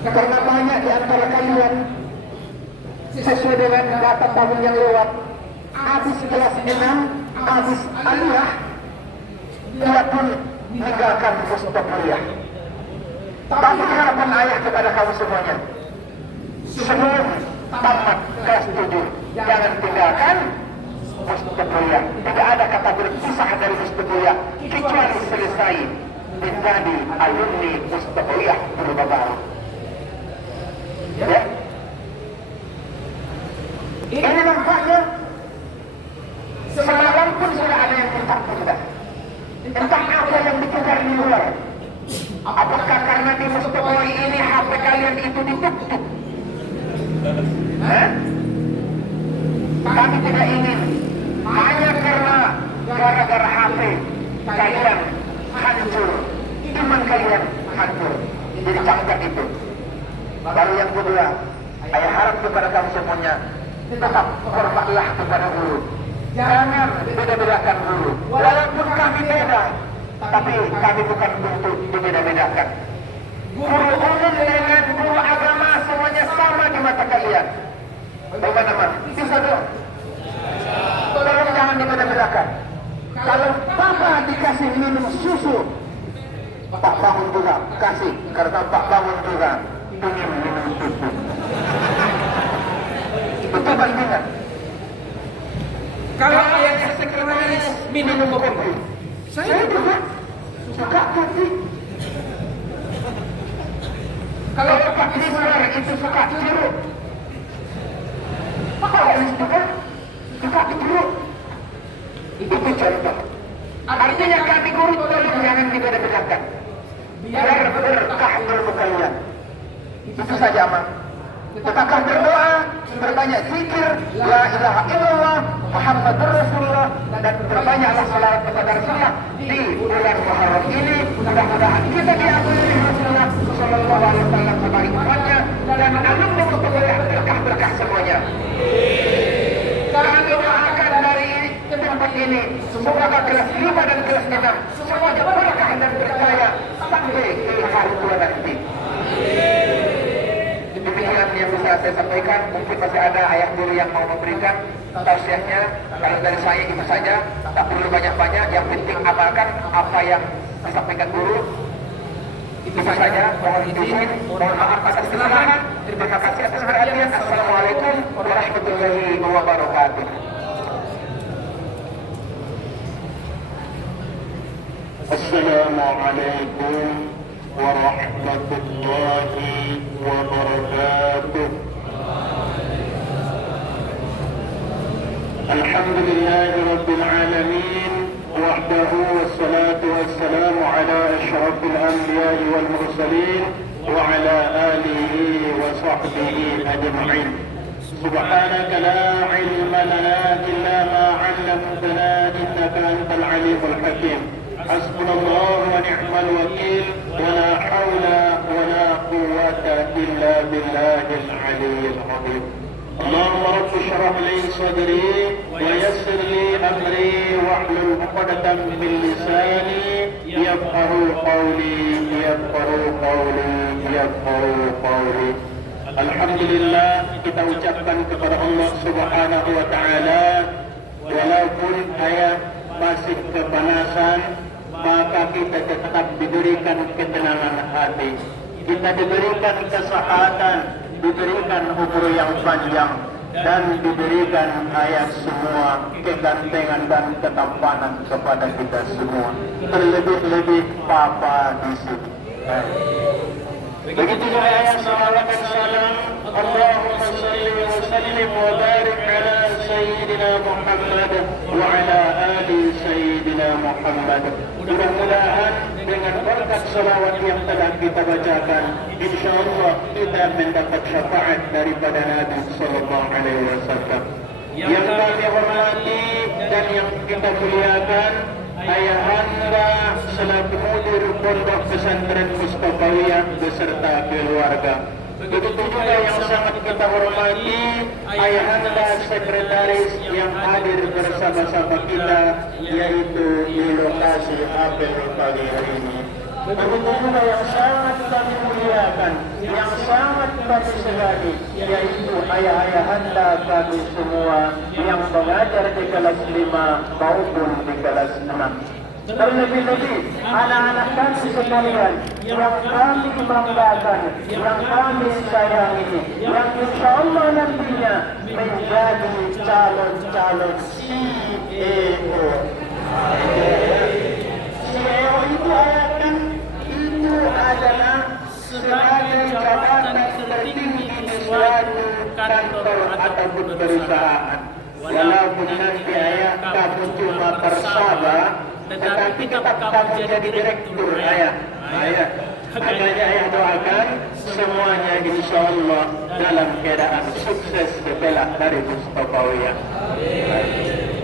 karena banyak di antara kalian sesuai dengan data tahun yang lewat, habis kelas 6, habis aliyah, dia pun meninggalkan Mustafa. Tapi harapan ayah kepada kamu semuanya, sebelum tamat kelas 7, jangan tinggalkan Mustafa. Tidak ada kata berpisah dari Mustafa kecuali selesai menjadi alumni Mustafa Guru Babaru. Ya. Ini nampaknya semalam pun sudah ada yang tertampung sudah. Entah apa yang dikejar di luar. Apakah karena di Mustafa ini HP kalian itu ditutup? Kami tidak ingin hanya karena gara-gara HP kalian hancur, iman kalian hancur. Jadi jangan itu. Baru yang kedua, saya harap kepada kamu semuanya, tetap hormatlah kepada guru. Jangan beda-bedakan guru. Walaupun kami beda, tapi kami bukan untuk dibeda-bedakan. Guru umum dengan guru agama semuanya sama di mata kalian. Bagaimana mas? Bisa dong? Tolong jangan dibeda-bedakan. Kalau papa dikasih minum susu, Pak bangun juga kasih. Karena Pak bangun juga ingin minum susu. Betul bandingan. Kalau ayah sekretaris minum kopi, Saya juga suka kopi. Kalau Pak Ismail itu suka jeruk, Pak Alis juga suka jeruk. Itu contoh. Artinya kami guru tolong jangan dibeda-bedakan. Biar berkah ilmu kalian. Itu saja aman. Tetaplah berdoa, berbanyak zikir, la ilaha illallah, Muhammadur Rasulullah, dan berbanyaklah salawat kepada Rasulullah di bulan Muharram ini. Mudah-mudahan kita diampuni oleh Rasulullah sallallahu alaihi wasallam sebagai umatnya dan alumni berkah-berkah semuanya. Kami doakan dari tempat ini semoga kelas 5 dan kelas 6 semuanya berkah dan percaya sampai ke hari tua nanti. Demikian yang bisa saya sampaikan. Mungkin masih ada ayah guru yang mau memberikan tausiahnya. Kalau dari saya itu saja, tak perlu banyak-banyak. Yang penting amalkan apa yang disampaikan guru. Itu saja. Mohon izin, mohon maaf atas kesalahan. Terima kasih atas perhatian. Assalamualaikum warahmatullahi wabarakatuh. Assalamualaikum warahmatullahi wabarakatuh. Alhamdulillahi rabbil alamin wahdahu wassalatu wassalamu ala asyrafil anbiya'i wal mursalin wa ala alihi wa sahbihi ajma'in. Subhanaka la ilma lana illa ma 'allamtana innaka antal alimul hakim. Hasbunallahu wa ni'mal wakil wa la hawla wa la quwwata illa billahil aliyyil azim. Allahumma rabbi shrah li sadri wa yassir li amri wahlul 'uqdatam min lisani yafqahu qawli. Alhamdulillah, kita ucapkan kepada Allah Subhanahu wa taala, walaupun ayah masih kepanasan, maka kita tetap diberikan ketenangan hati. Kita diberikan kesehatan, diberikan umur yang panjang, dan diberikan ayat semua kegantengan dan ketampanan kepada kita semua. Terlebih-lebih Papa di sini. Begitu juga ayat salawat dan salam. Allahumma salli wa sallim wa barik ala Sayyidina Muhammad wa ala ali Sayyidina Muhammad. Mudah-mudahan dengan berkat salawat yang telah kita bacakan, insyaallah kita mendapat syafaat daripada Nabi sallallahu alaihi wasallam. Yang kami hormati dan yang kita muliakan Ayahanda selaku mudir Pondok Pesantren Mustafawiyah beserta keluarga. Begitu juga yang sangat kita hormati Ayahanda Sekretaris yang hadir bersama-sama kita, yaitu di lokasi apel pagi hari ini. Begitu juga yang sangat kami muliakan, yang sangat kami segani, yaitu ayah-ayahanda kami semua yang mengajar di kelas 5 maupun di kelas 6. Terlebih-lebih anak-anak kami sekalian yang kami banggakan, yang kami sayangi, yang insya Allah nantinya menjadi calon-calon CEO. CEO itu itu adalah sebagai jabatan tertinggi di suatu kantor ataupun perusahaan. Walaupun nanti ayah kamu cuma persaba, tetapi tetap kamu jadi direktur ayah. Makanya ayah doakan semuanya insya Allah dalam keadaan sukses setelah dari Mustafawiyah.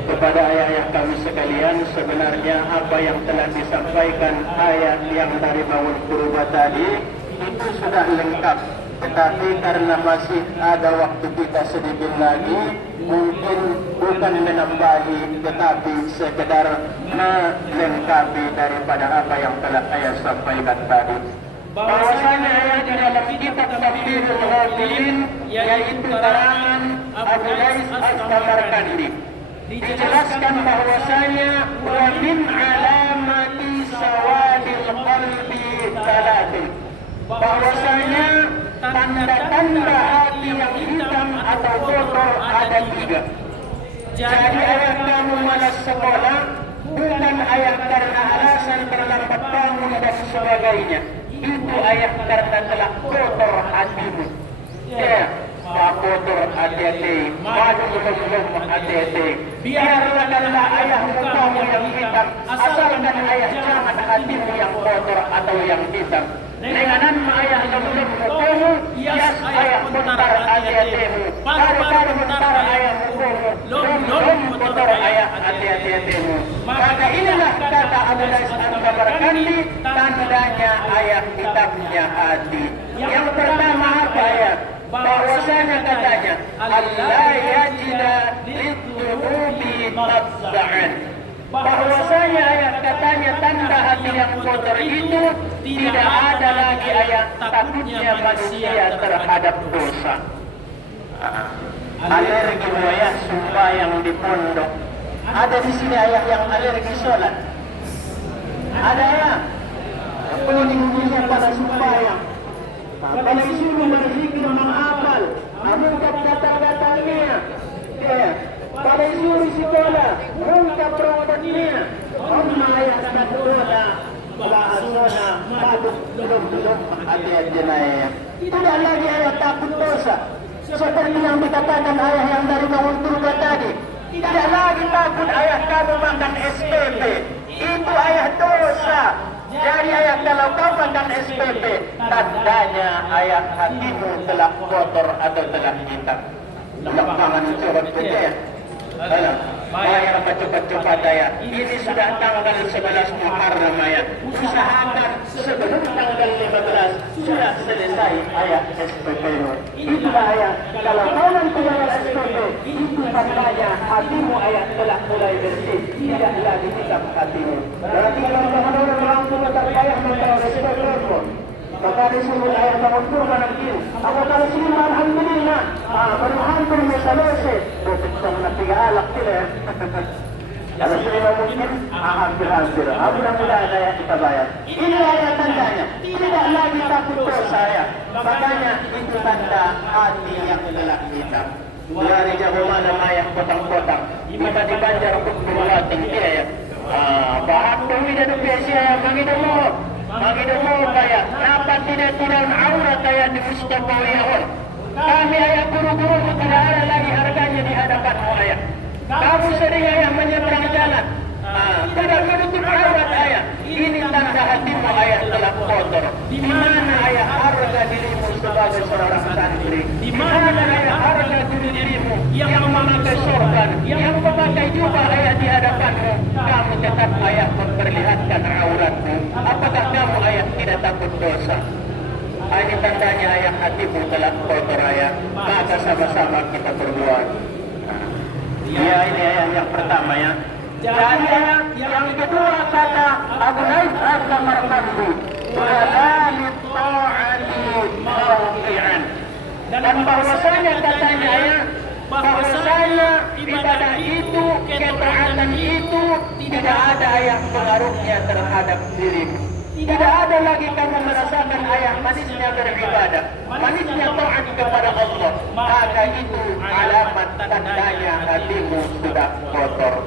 Kepada ayah-ayah kami sekalian, sebenarnya apa yang telah disampaikan ayat yang dari Maun Purba tadi itu sudah lengkap. Tetapi karena masih ada waktu kita sedikit lagi, mungkin bukan menambahi, tetapi sekedar melengkapi daripada apa yang telah ayah sampaikan tadi. Bahwasanya ayat di dalam kitab Tafsirul Ghafilin, yaitu karangan Abu Lais As-Samarkandi, dijelaskan bahwasanya wa min alamati sawadil qalbi talatun, bahwasanya tanda-tanda hati yang hitam atau kotor ada 3. Jadi ayah kamu malas sekolah bukan ayah karena alasan terlambat bangun dan sebagainya, itu ayah karena telah kotor hatimu. Ya, kotor hati-hati, maju belum hati-hati. Biarlah ayahmu kamu yang hitam, asalkan ayah jangan hatimu yang kotor atau yang hitam. Denganan ayah sebelum kamu, yes ayah bentar hati-hatimu. Baru bentar ayah kamu, belum kotor ayah hati-hatimu. Maka inilah kata Abu Lais As-Samarkandi, tandanya ayah hitamnya hati. Yang pertama apa ayah? Bahwasanya katanya Allah yajida lidzunubi tabza'an, bahwasanya ayat katanya tanda hati yang kotor itu tidak ada lagi ayat takutnya manusia terhadap dosa. Alergi ayah sembahyang di pondok. Ada di sini ayah yang alergi sholat. Ada ayah kuning-kuningnya pada sembahyang. Kalau disuruh berzikir menghafal, mengungkap kata-katanya. Ya, pada disuruh sekolah, mengungkap perbuatannya. Amma ayat kata-kata, bahasana, maduk, belum, hati-hati ayah. Tidak lagi ayah takut dosa. Seperti yang dikatakan ayah yang dari Maun Purba tadi. Tidak lagi takut ayah kamu makan SPP. Itu ayah dosa. Jadi ayah kalau kau makan SPP, tandanya ayah hatimu telah kotor atau telah hitam. Jangan curhat saja ya. Bayar cepat-cepat ayah. Ini sudah tanggal 11 Muharram ayah. Usahakan sebelum tanggal 15 sudah selesai ayah SPP. Itulah ayah. Kalau kau nanti bayar SPP, itu tandanya hatimu ayah telah mulai bersih. Tidak lagi hitam hatimu. Berarti kalau teman-teman orang tua tak ayah membayar SPP pun. Maka disuruh ayah bangun kurban nanti. Aku kalau sini alhamdulillah. Perumahan pun selesai. Betul nak 3 alak sila ya. Kalau sini mungkin hampir-hampir. Mudah-mudahan ayah kita bayar. Ini ayah tandanya. Tidak lagi takut dosa ayah. Makanya itu tanda hati yang telah hitam. Dari jauh mana ayah potang-potang. Ibadah di Banjar pun berlatih dia ya. Bahan demi dan biasa ayah mengidemu kaya dapat tidak aurat kaya di Mustafawiyah. Kami ayah guru-guru tidak ada lagi harganya di hadapanmu ayah. Kamu sering ayah menyeberang jalan. Tidak menutup aurat ayah. Ini tanda hatimu ayah telah kotor. Di mana ayah harga dirimu sebagai seorang santri? Di mana ayah harga dirimu yang memakai sorban, yang memakai jubah ayah di hadapanmu? Kamu tetap ayah memperlihatkan auratmu. Apakah kamu ayah tidak takut dosa? Ini tandanya ayah hatimu telah kotor ayah. Maka sama-sama kita berbuat. Ya, ini ayat yang pertama ya. Dan yang kedua kata Abu Naif As-Samarqandi, "Wala ta'ati mawqi'an." Dan bahwasanya katanya ya, bahwasanya ibadah itu, ketaatan itu tidak ada yang pengaruhnya terhadap dirimu. Tidak ada lagi kamu merasakan ayah manisnya beribadah, manisnya taat kepada Allah. Maka itu alamat tandanya hatimu sudah kotor.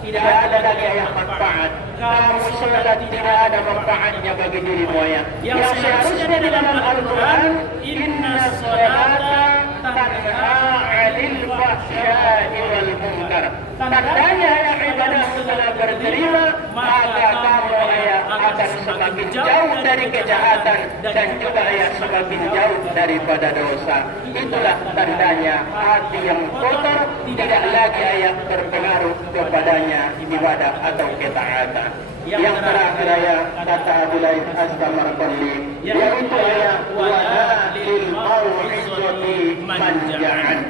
Tidak ada lagi ayah manfaat. Kamu sudah tidak ada manfaatnya bagi dirimu ayah. Yang seharusnya di dalam Al-Quran, Inna salata tanha 'anil fahsya'i wal munkar. Tandanya ayah ibadah setelah berterima, maka kamu ayah akan semakin jauh dari kejahatan dan juga ayah semakin jauh daripada dosa. Itulah tandanya hati yang kotor tidak lagi ayah berpengaruh kepadanya ibadah atau ketaatan. Yang terakhir ayah kata Abu Naif As-Samarqandi, yaitu ayah wadalil mau'izati manja'an.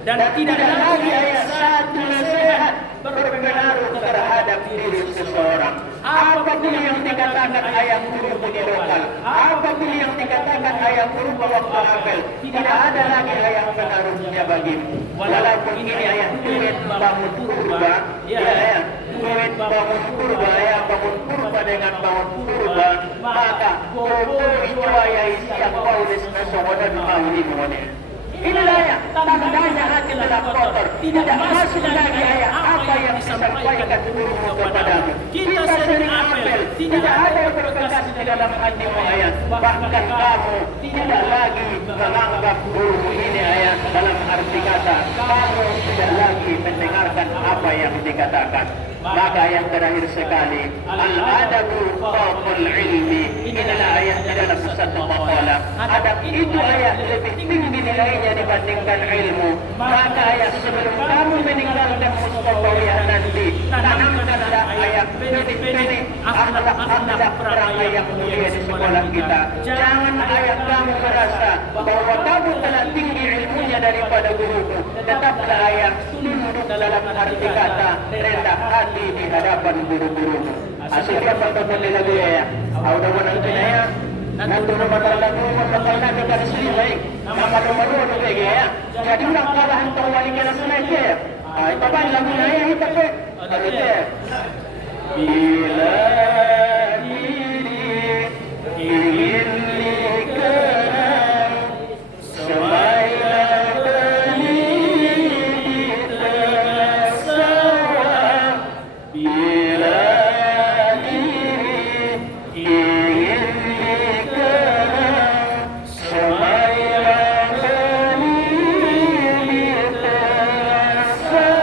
Dan tidak lagi ayah satu nasihat berpengaruh terhadap diri seseorang. Apapun yang dikatakan ayah guru di lokal, apapun yang dikatakan ayah guru waktu apel, tidak ada lagi ayah pengaruhnya bagimu. Walaupun ini ayah duit bangun purba, ya ayah duit bangun purba, ayah bangun purba dengan bangun purba, maka bobo itu ayah siap Paulus nasawanan maulimuane. Inilah ayah, tandanya hati telah kotor. Tidak masuk lagi ayah apa yang disampaikan gurumu kepadamu. Kita sering apel, tidak ada yang berkekas di dalam hatimu ayah. Bahkan kamu tidak lagi menganggap gurumu ini ayah. Dalam arti kata, kamu tidak lagi mendengarkan apa yang dikatakan. Maka yang terakhir sekali, al-adabu fawqul ilmi. Inilah ayat di dalam satu maqalah. Adab itu ayat lebih tinggi nilainya dibandingkan ilmu. Maka ayat sebelum kamu meninggalkan Mustafawiyah nanti, tanamkanlah ayat benih-benih akhlak perang yang mulia di sekolah kita. Jangan ayat kamu merasa bahwa kamu telah tinggi ilmunya daripada gurumu. Tetaplah ayat tunduk dalam arti kata rendah hati di hadapan guru-gurumu. Asyiklah pantauan lagu ya. Udah menonton ya. Nanti bakal lagu bakal nanti kan sini baik. Nama nomor 2 lagi ya. Jadi nak kalah untuk wali kelas naik ya. Itu kan lagu ya kita ke. Ada bila diri ingin dikenal semailah benih tersawa. Bila diri ingin dikenal semailah benih tersawa.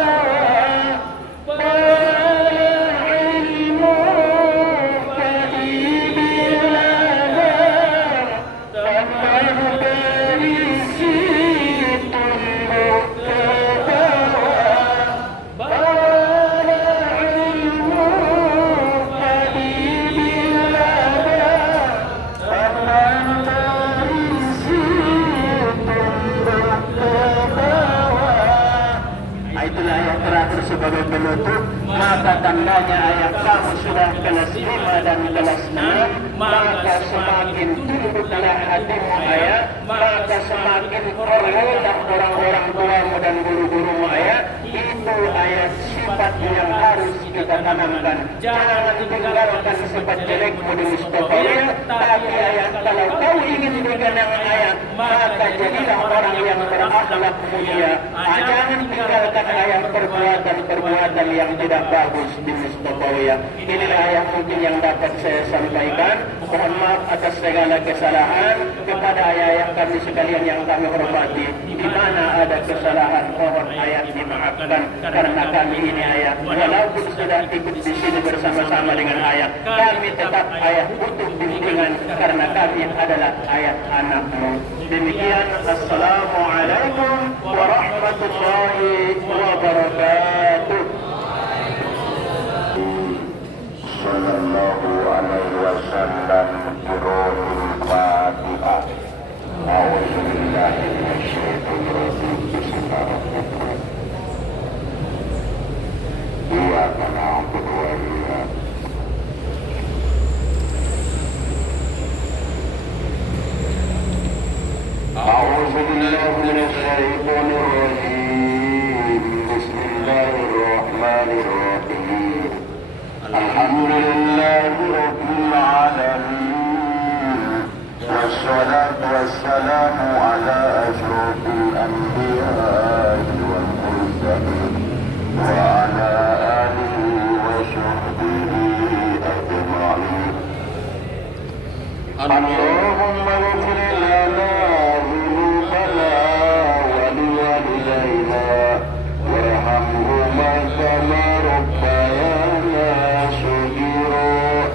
Itulah yang terakhir sebagai penutup. Maka tandanya ayat kamu sudah kelas 5 dan kelas 6, maka semakin tunduklah hatimu ayat, maka semakin hormatlah orang-orang tuamu dan guru-gurumu ayat. Itu ayat sifat yang harus kita tanamkan. Jangan tinggalkan sifat jelekmu di Mustafa, tapi ayat kalau kau ingin dikenang ayat, maka jadilah orang yang berakhlak mulia. Jangan tinggalkan ayat perbuatan-perbuatan yang tidak bagus di Mustafa. Inilah yang mungkin yang dapat saya sampaikan. Mohon maaf atas segala kesalahan kepada ayah kami sekalian yang kami hormati. Di mana ada kesalahan, mohon ayat dimaafkan karena kami ini ayah, walaupun sudah ikut di sini bersama-sama dengan ayah, kami tetap ayah butuh bimbingan karena kami adalah ayah anakmu. Demikian, assalamualaikum warahmatullahi wabarakatuh. Sallallahu alaihi wasallam. Qur'anul Fatihah. A'udzu billahi minasyaitonir rajim. Bismillahirrahmanirrahim. Iyyaka na'budu wa iyyaka A'udzu billahi minasyaitonir rajim. Bismillahirrahmanirrahim. Alhamdulillahi rabbil alamin. Wassalatu wassalamu ala asyrafil anbiya'i wal mursalin wa ala alihi wa sahbihi ajma'in. Allahumma ighfir lana dhunubana wa liwalidayna warhamhuma kama rabbayana saghira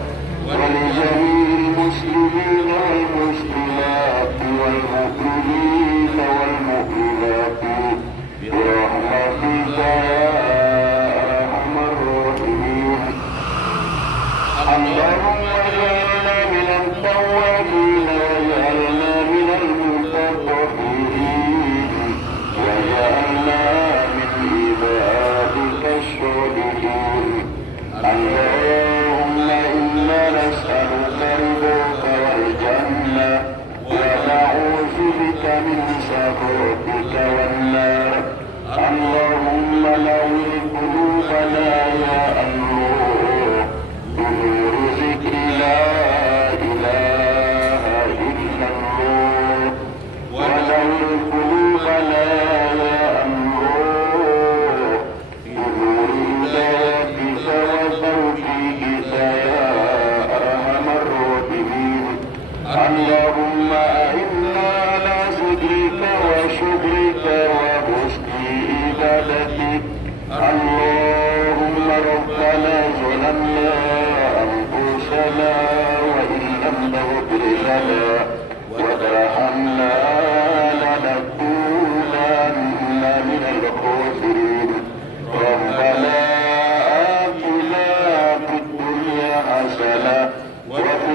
wa li jami'il muslimin wal muslimat wal mu'minin wal mu'minat bi rahmatika ya arhamar rahimin. Allahumma ij'alna minat tawwabin waj'alna minal mutatahhirin waj'alna min ibadika ash-shalihin. Allahumma inna nas'aluka ridhaka wal jannah wa na'udzu bika min sakhatika wan nar. Allahumma nawwir qulubana ya Allah بنور ذكر لا إله إلا الله ونور قلوبنا يا الله بنور هدايتك وتوفيقك يا أرحم الراحمين. اللهم أعنا على ذكرك وشكرك وحسن عبادتك. اللهم ربنا ظلمنا أنفسنا وإن لم تغفر لنا وترحمنا لنكونن من الخاسرين. ربنا آتنا في الدنيا حسنة وفي